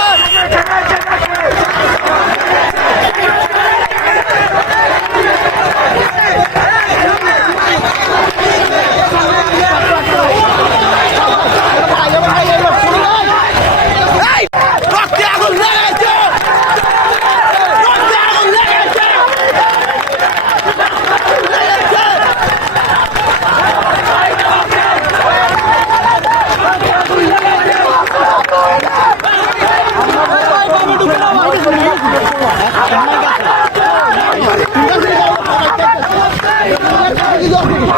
Yaşar! Yeah.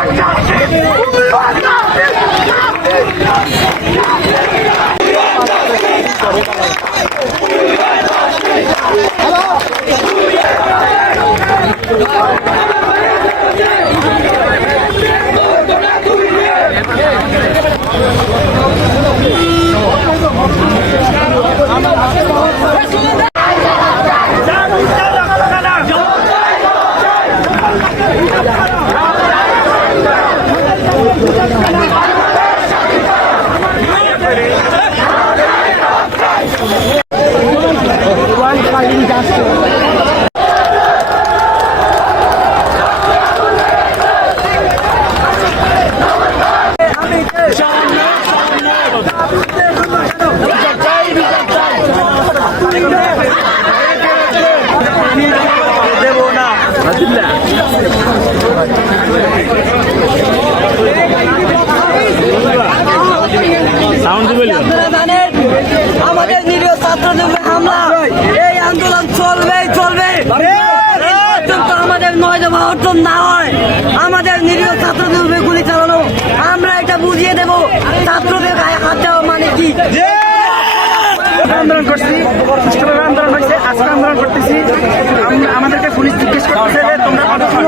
আপনারা জানেন আমাদের নিরীহ ছাত্রদের উপরে হামলা এই আন্দোলন চলবেই চলবে পর্যন্ত আমাদের নয় অর্জন না হয়। আমাদের নিরীহ ছাত্রদের উপরে গুলি চালানো। আমরা এটা বুঝিয়ে দেব। ছাত্রদের গায়ে হাত দেওয়া মানে কি? আন্দোলন করছি সুষ্ঠুভাবে আন্দোলন হয়েছে আজকে আন্দোলন করতেছি। আম- আমাদেরকে পুলিশ জিজ্ঞেস করতেছে যে তোমরা কতক্ষণ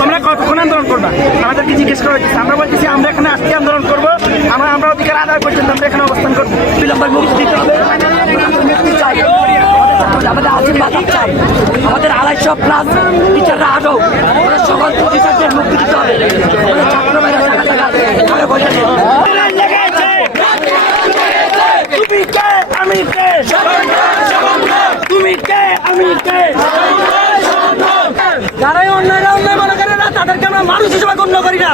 তোমরা কতক্ষণ আন্দোলন করবা? আমাদেরকে জিজ্ঞেস করা হচ্ছে আমরা বলতেছি আমরা এখানে আজকে আন্দোলন করব। আমরা আমরা অধিকার আদায় পর্যন্ত আমরা এখানে অবস্থান করব। বিলম্বের মুক্তি দিতে হবে। চাই আমাদের আশীর্বাদ চাই আমাদের আড়াইশো প্লাস টিচাররা আটক আমাদের সকল টিচারদের মুক্তি দিতে হবে আমাদের ছাত্র ভাইরা থাকা থাকা ঘরে বসে নেই। তুমি কে আমি কে তুমি কে আমি কে যারাই অন্যায় অন্যায় মনে করে না তাদেরকে আমরা মানুষ হিসেবে গণ্য করি না।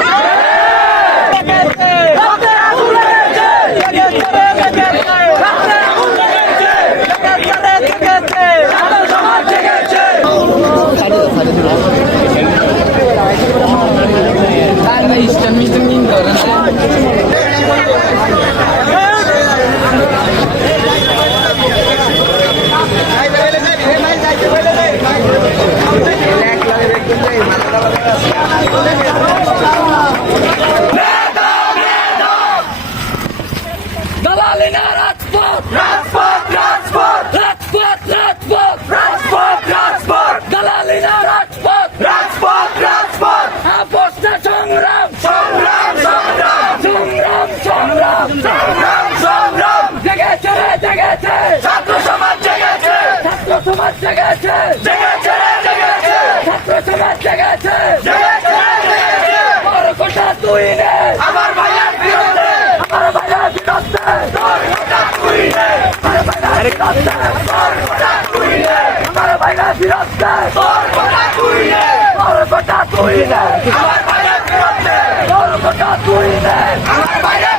সংগ্রাম সংগ্রাম জেগেছে জেগেছে। ছাত্র সমাজ জেগেছে। ছাত্র সমাজ জেগেছে। জেগেছে জেগেছে। ছাত্র সমাজ জেগেছে। জেগেছে জেগেছে। তোর কোটা তুই নে। আমার ভাইয়ের বিরুদ্ধে আমার ভাইয়ের বিরুদ্ধে তোর কথা তুই নে। আমার ভাইয়ের বিরুদ্ধে তোর কথা তুই নে। আমার ভাইয়ের বিরুদ্ধে তোর কথা তুই নে। তোর কোটা তুই নে। আমার ভাইয়ের বিরুদ্ধে তোর কোটা তুই নে। আমার ভাইয়ের